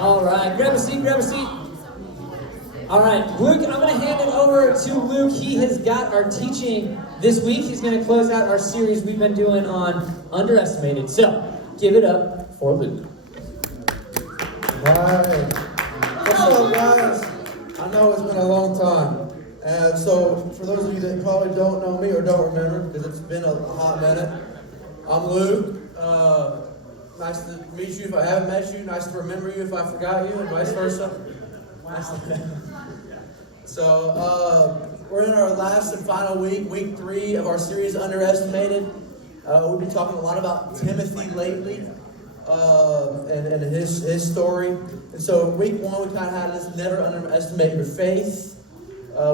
All right, grab a seat, grab a seat. All right, Luke, I'm going to hand it over to Luke. He has got our teaching this week. He's going to close out our series we've been doing on underestimated. So, give it up for Luke. All right. What's up, guys? I know it's been a long time. And so, for those of you that probably don't know me or don't remember, because it's been a hot minute, I'm Luke. Nice to meet you if I haven't met you. Nice to remember you if I forgot you, and vice versa. So, we're in our last and final week 3 of our series, Underestimated. We've been talking a lot about Timothy lately, and his story. And so, week 1, we kind of had this never underestimate your faith.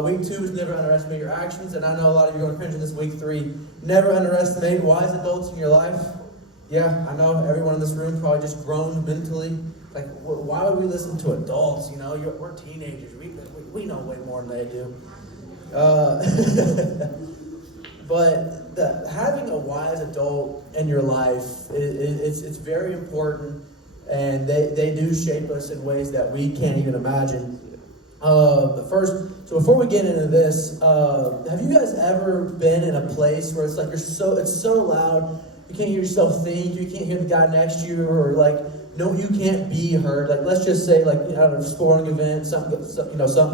Week 2 is never underestimate your actions. And I know a lot of you are going to cringe in this week 3. Never underestimate wise adults in your life. Yeah, I know everyone in this room probably just groaned mentally. Like, why would we listen to adults? You know, we're teenagers. We know way more than they do. But having a wise adult in your life, it's very important, and they do shape us in ways that we can't even imagine. So before we get into this, have you guys ever been in a place where it's like it's so loud, you can't hear yourself think, you can't hear the guy next to you, or like, no, you can't be heard. Like, let's just say, like, at a sporting event, something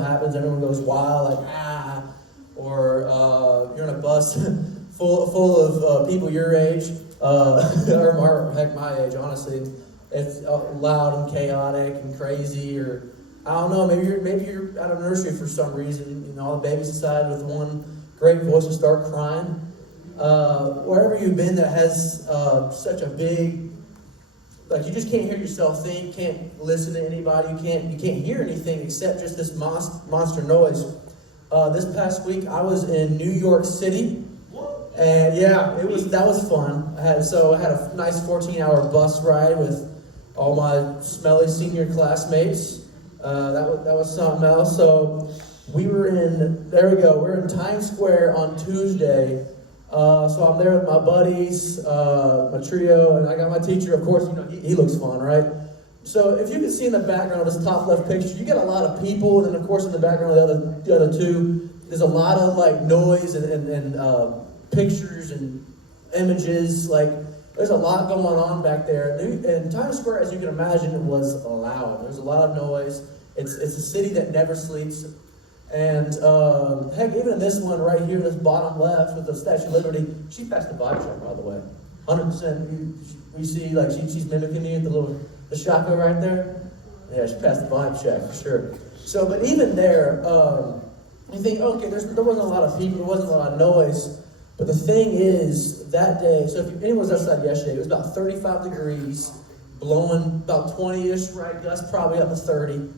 happens, everyone goes wild, like, ah, or you're in a bus full of people your age, or heck, my age, honestly. It's loud and chaotic and crazy, or I don't know, maybe you're at a nursery for some reason, you know, all the babies decide with one great voice to start crying. Wherever you've been that has such a big, like, you just can't hear yourself think, can't listen to anybody, you can't hear anything except just this monster noise. This past week I was in New York City, and yeah, that was fun. I had a nice 14-hour bus ride with all my smelly senior classmates. That was something else. So we're in Times Square on Tuesday. So I'm there with my buddies, my trio, and I got my teacher, of course. You know, he looks fun, right? So if you can see in the background of this top left picture, you get a lot of people, and then of course in the background of the other two, there's a lot of like noise and pictures and images. Like, there's a lot going on back there. And Times Square, as you can imagine, was loud. There's a lot of noise. It's a city that never sleeps. And heck, even in this one right here, this bottom left with the Statue of Liberty, she passed the vibe check, by the way. 100%. We see, like, she's mimicking me with the shotgun right there. Yeah, she passed the vibe check for sure. So, but even there, you think, okay, there wasn't a lot of people, there wasn't a lot of noise. But the thing is, that day, so if anyone was outside yesterday, it was about 35 degrees, blowing about 20-ish, right, gusts probably up to 30.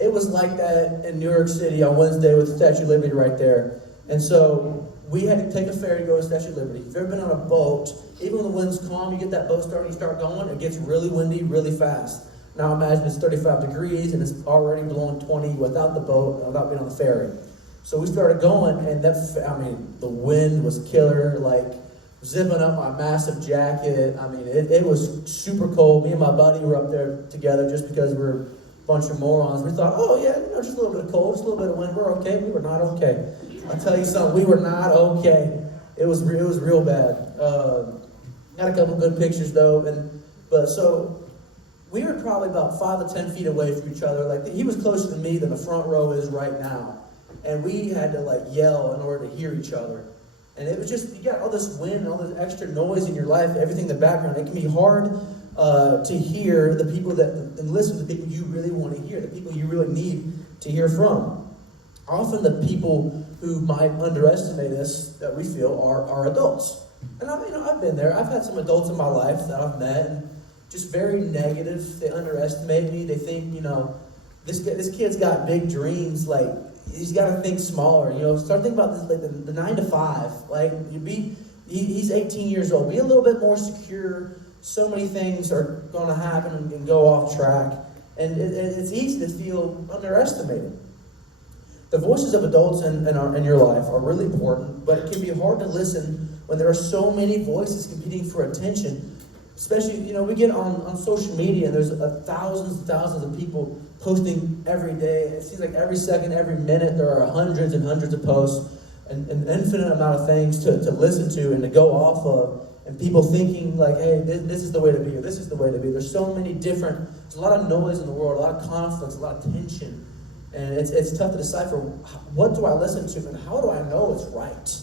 It was like that in New York City on Wednesday with the Statue of Liberty right there. And so we had to take a ferry to go to Statue of Liberty. If you've ever been on a boat, even when the wind's calm, you get that boat started, you start going, it gets really windy really fast. Now imagine it's 35 degrees and it's already blowing 20 without the boat, without being on the ferry. So we started going, and the wind was killer, like zipping up my massive jacket. I mean, it was super cold. Me and my buddy were up there together just because we're bunch of morons. We thought, oh yeah, just a little bit of cold, just a little bit of wind, we're okay. We were not okay. I'll tell you something, we were not okay. It was real bad. Got a couple good pictures though, so we were probably about 5 to 10 feet away from each other. Like, he was closer to me than the front row is right now, and we had to like yell in order to hear each other. And it was just, you got all this wind and all this extra noise in your life, everything in the background. It can be hard to hear the people and listen to the people you really want to hear, the people you really need to hear from. Often the people who might underestimate us, that we feel, are adults. And I've been there. I've had some adults in my life that I've met, and just very negative. They underestimate me. They think, this kid's got big dreams. Like, he's got to think smaller. Start thinking about this, like the 9 to 5. Like, he's 18 years old. Be a little bit more secure. So many things are going to happen and go off track. And it's easy to feel underestimated. The voices of adults in your life are really important, but it can be hard to listen when there are so many voices competing for attention. especially, we get on social media and there's thousands and thousands of people posting every day. It seems like every second, every minute, there are hundreds and hundreds of posts and an infinite amount of things to listen to and to go off of. And people thinking like, hey, this is the way to be, or this is the way to be. There's so many different, there's a lot of noise in the world, a lot of conflicts, a lot of tension. And it's tough to decipher, what do I listen to and how do I know it's right?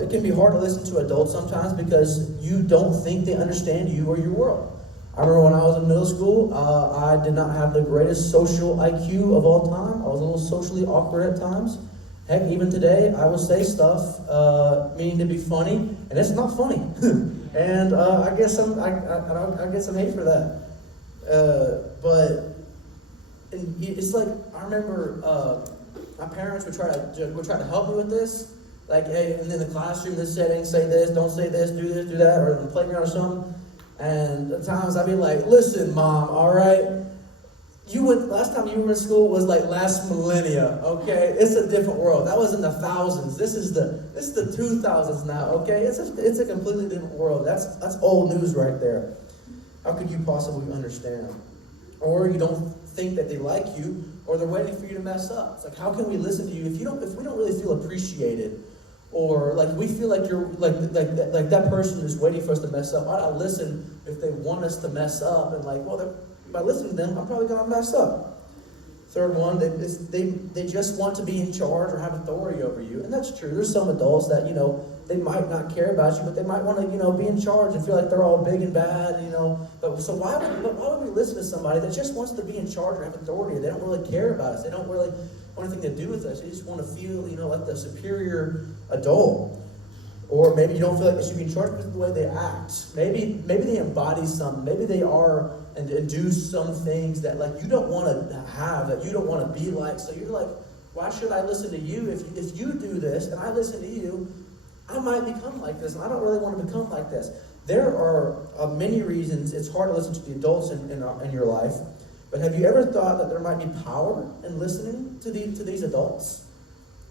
It can be hard to listen to adults sometimes because you don't think they understand you or your world. I remember when I was in middle school, I did not have the greatest social IQ of all time. I was a little socially awkward at times. Heck, even today, I will say stuff meaning to be funny, and it's not funny. And I get some hate for that. But it's like, I remember my parents would try to help me with this. Like, hey, and in the classroom, this setting, say this, don't say this, do that, or in the playground or something. And at times I'd be like, listen, Mom, all right? Last time you were in school was like last millennia, okay? It's a different world. That was in the thousands. This is the 2000s now, okay? It's a completely different world. That's old news right there. How could you possibly understand? Or you don't think that they like you, or they're waiting for you to mess up. It's like, how can we listen to you if we don't really feel appreciated, or like we feel like you're like that person is waiting for us to mess up? Why not listen if they want us to mess up? And like, well, by listening to them, I'm probably gonna mess up. Third one, they just want to be in charge or have authority over you, and that's true. There's some adults that they might not care about you, but they might want to be in charge and feel like they're all big and bad, But so why would we listen to somebody that just wants to be in charge or have authority? They don't really care about us. They don't really want anything to do with us. They just want to feel like the superior adult. Or maybe you don't feel like they should be in charge because of the way they act. Maybe they embody something. Maybe they are and do some things that like you don't want to have, that you don't want to be like. So you're like, why should I listen to you? If you do this and I listen to you, I might become like this, and I don't really want to become like this. There are many reasons it's hard to listen to the adults in your life. But have you ever thought that there might be power in listening to these adults?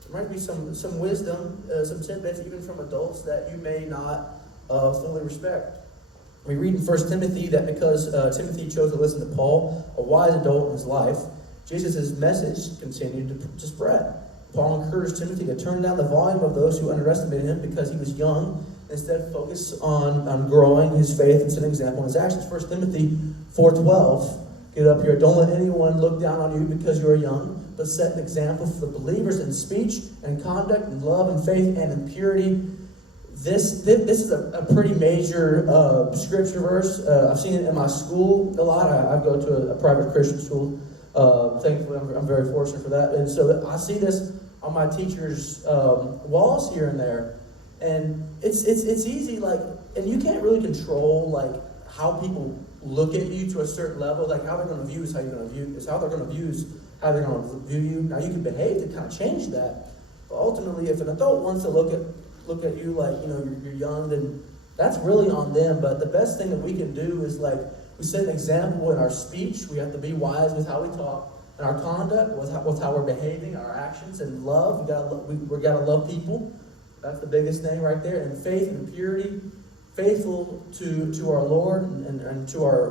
There might be some wisdom, some tidbits even from adults that you may not fully respect. We read in 1 Timothy that because Timothy chose to listen to Paul, a wise adult in his life, Jesus' message continued to spread. Paul encouraged Timothy to turn down the volume of those who underestimated him because he was young, instead focus on growing his faith and set an example in his actions. 1 Timothy 4:12. Get up here. Don't let anyone look down on you because you are young, but set an example for the believers in speech and conduct and love and faith and in purity. This is a pretty major scripture verse. I've seen it in my school a lot. I go to a private Christian school. Thankfully, I'm very fortunate for that. And so I see this on my teachers' walls here and there. And it's easy, like, and you can't really control, like, how people look at you to a certain level. Like, how they're going to view is how you're going to view, is how they're going to view is how they're going to view you. Now, you can behave to kind of change that. But ultimately, if an adult wants to look at you like, you're young, then that's really on them. But the best thing that we can do is, like, we set an example in our speech. We have to be wise with how we talk. In our conduct, with how we're behaving, our actions, and love. We gotta love people. That's the biggest thing right there. And faith and purity, faithful to our Lord and to our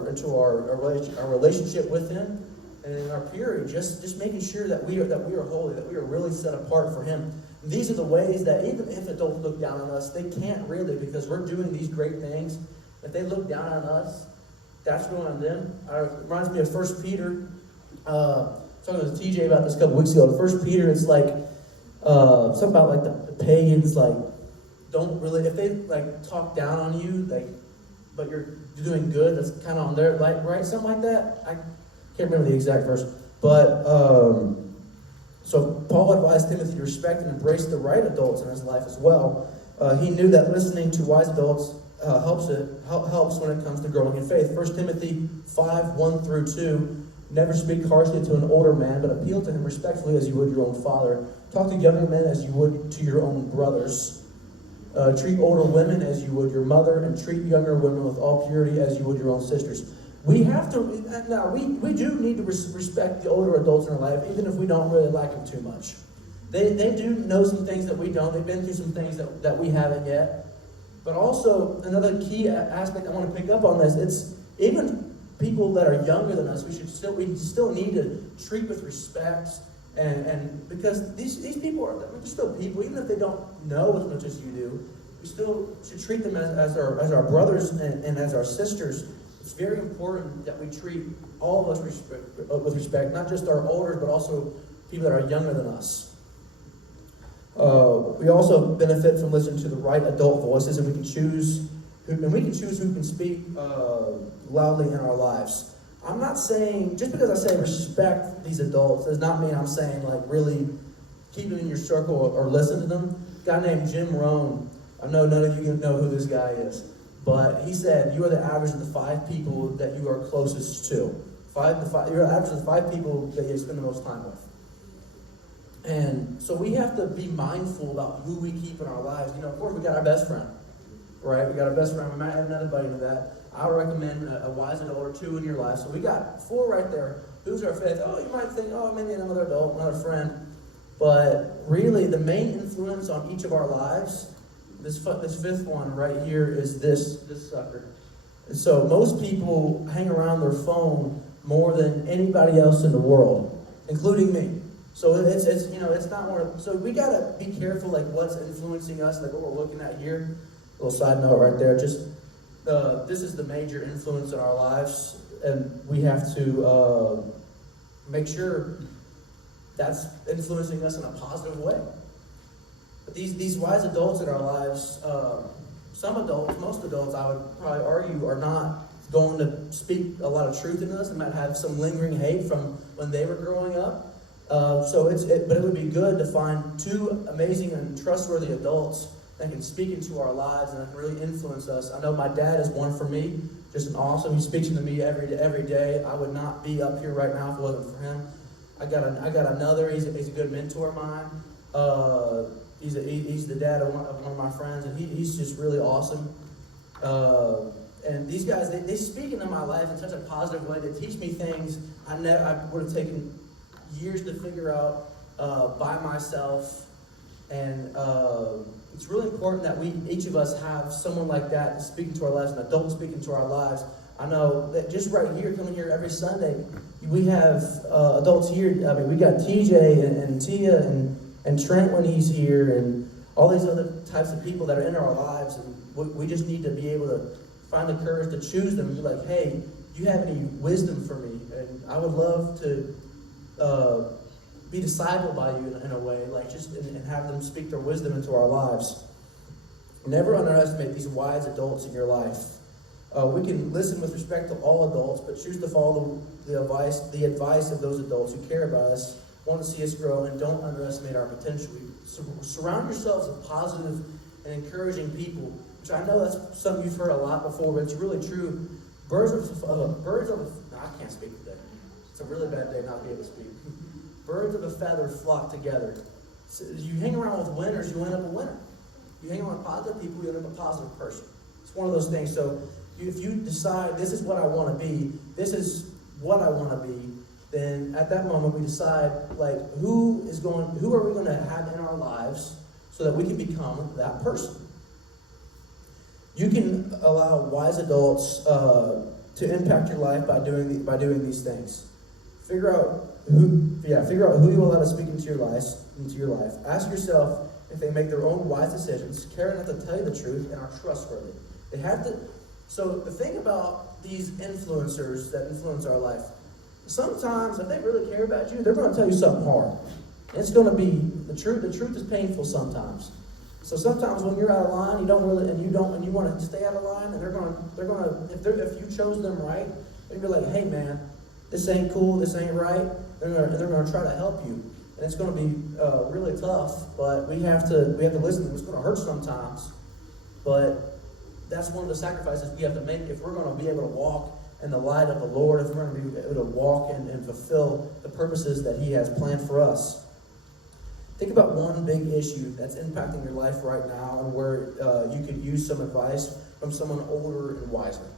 relationship with Him, and in our purity, just making sure that we are holy, that we are really set apart for Him. And these are the ways that even if adults look down on us, they can't really, because we're doing these great things. If they look down on us, that's really on them. It reminds me of 1 Peter. Talking to TJ about this a couple weeks ago. In 1 Peter, it's like something about like the pagans, like don't really, if they like talk down on you, like, but you're doing good, that's kind of on their, like, right, something like that. I can't remember the exact verse, but so Paul advised Timothy to respect and embrace the right adults in his life as well. He knew that listening to wise adults helps when it comes to growing in faith. 1 Timothy 5:1-2. Never speak harshly to an older man, but appeal to him respectfully as you would your own father. Talk to younger men as you would to your own brothers. Treat older women as you would your mother, and treat younger women with all purity as you would your own sisters. We have to, now we do need to respect the older adults in our life, even if we don't really like them too much. They do know some things that we don't. They've been through some things that we haven't yet. But also, another key aspect I want to pick up on this, it's even people that are younger than us, we still need to treat with respect, and because these people they're still people, even if they don't know as much as you do, we still should treat them as our brothers and as our sisters. It's very important that we treat all of us with respect, not just our older, but also people that are younger than us. We also benefit from listening to the right adult voices, and we can choose who can speak loudly in our lives. I'm not saying, just because I say respect these adults does not mean I'm saying like really keep them in your circle or listen to them. A guy named Jim Rohn, I know none of you know who this guy is, but he said you are the average of the 5 people that you are closest to. You're the average of the 5 people that you spend the most time with. And so we have to be mindful about who we keep in our lives. Of course, we got our best friend, right? We got our best friend. We might add another buddy to that. I would recommend a wise adult or 2 in your life. So we got 4 right there. Who's our 5th? Oh, you might think, maybe another adult, another friend. But really, the main influence on each of our lives, this 5th one right here, is this sucker. And so most people hang around their phone more than anybody else in the world, including me. So it's not more. So we gotta be careful, like what's influencing us, like what we're looking at here. A little side note right there. Just this is the major influence in our lives, and we have to make sure that's influencing us in a positive way. But these wise adults in our lives, most adults, I would probably argue, are not going to speak a lot of truth into us. They might have some lingering hate from when they were growing up. But it would be good to find 2 amazing and trustworthy adults that can speak into our lives and that can really influence us. I know my dad is one for me, just an awesome. He speaks to me every day. I would not be up here right now if it wasn't for him. I got another. He's a good mentor of mine. He's the dad of one of my friends, and he's just really awesome. And these guys, they speak into my life in such a positive way. They teach me things I would have taken years to figure out by myself, and it's really important that each of us have someone like that speaking to our lives, an adult speaking to our lives. I know that just right here, coming here every Sunday, we have adults here. I mean, we got TJ and Tia and Trent when he's here, and all these other types of people that are in our lives, and we just need to be able to find the courage to choose them and be like, hey, do you have any wisdom for me? And I would love to be discipled by you in a way, like and have them speak their wisdom into our lives. Never underestimate these wise adults in your life. We can listen with respect to all adults, but choose to follow the advice of those adults who care about us, want to see us grow, and don't underestimate our potential. Surround yourselves with positive and encouraging people, which I know that's something you've heard a lot before, but it's really true. I can't speak today. It's a really bad day not to be able to speak. Birds of a feather flock together. So you hang around with winners, you end up a winner. You hang around with positive people, you end up a positive person. It's one of those things. So if you decide this is what I want to be, this is what I want to be, then at that moment we decide like who are we going to have in our lives so that we can become that person. You can allow wise adults to impact your life by doing these things. Figure out who you allow to speak into your life. Ask yourself if they make their own wise decisions, care enough to tell you the truth, and are trustworthy. They have to. So the thing about these influencers that influence our life, sometimes if they really care about you, they're going to tell you something hard. It's going to be the truth. The truth is painful sometimes. So sometimes when you're out of line, you want to stay out of line, and they're going to if you chose them right, they're going to be like, hey man, this ain't cool, this ain't right. They're going to try to help you, and it's going to be really tough. But we have to listen. It's going to hurt sometimes, but that's one of the sacrifices we have to make if we're going to be able to walk in the light of the Lord. If we're going to be able to walk and fulfill the purposes that He has planned for us. Think about one big issue that's impacting your life right now, and where you could use some advice from someone older and wiser.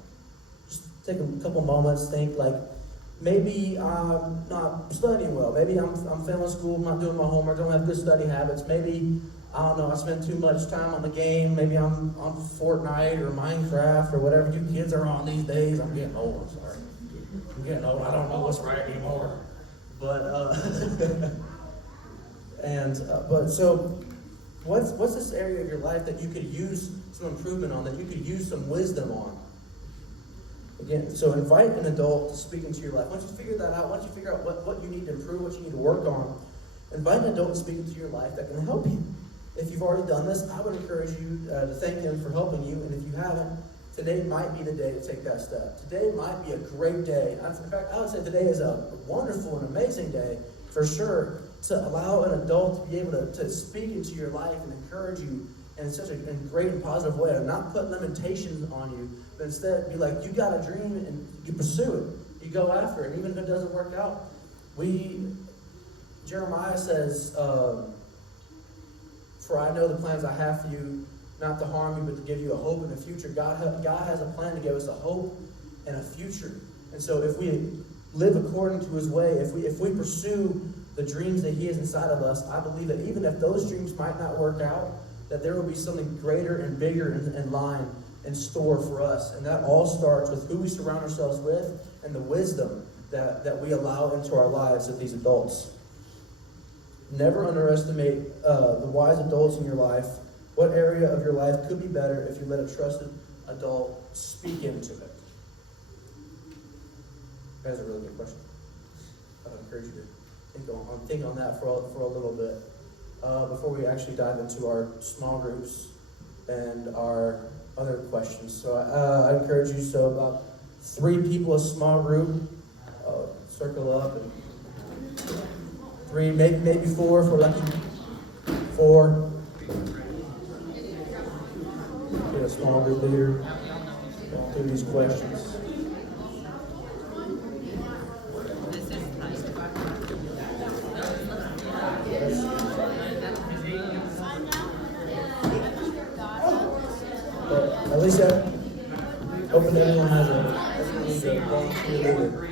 Just take a couple moments. Think like. Maybe I'm not studying well. Maybe I'm failing school, I'm not doing my homework, don't have good study habits. Maybe I don't know, I spend too much time on the game. Maybe I'm on Fortnite or Minecraft or whatever you kids are on these days. I'm getting old, I'm sorry. I'm getting old. I don't know what's right anymore. But, so what's this area of your life that you could use some improvement on, that you could use some wisdom on? Again, so invite an adult to speak into your life. Once you figure that out, once you figure out what you need to improve, what you need to work on, invite an adult to speak into your life that can help you. If you've already done this, I would encourage you to thank them for helping you. And if you haven't, today might be the day to take that step. Today might be a great day. In fact, I would say today is a wonderful and amazing day, for sure, to allow an adult to be able to speak into your life and encourage you in such a great and positive way, and not put limitations on you, but instead be like, you got a dream and you pursue it. You go after it. Even if it doesn't work out, Jeremiah says, for I know the plans I have for you, not to harm you, but to give you a hope and a future. God has a plan to give us a hope and a future. And so if we live according to his way, if we pursue the dreams that he has inside of us, I believe that even if those dreams might not work out, that there will be something greater and bigger in line, in store for us. And that all starts with who we surround ourselves with and the wisdom that we allow into our lives of these adults. Never underestimate the wise adults in your life. What area of your life could be better if you let a trusted adult speak into it? That's a really good question. I would encourage you to think on that for a little bit before we actually dive into our small groups and our other questions. So I encourage you, so about 3 people, a small group, circle up, and 3, maybe 4 if we're lucky. 4. Get a small group leader through these questions. But at least hopefully everyone has a volunteer leader.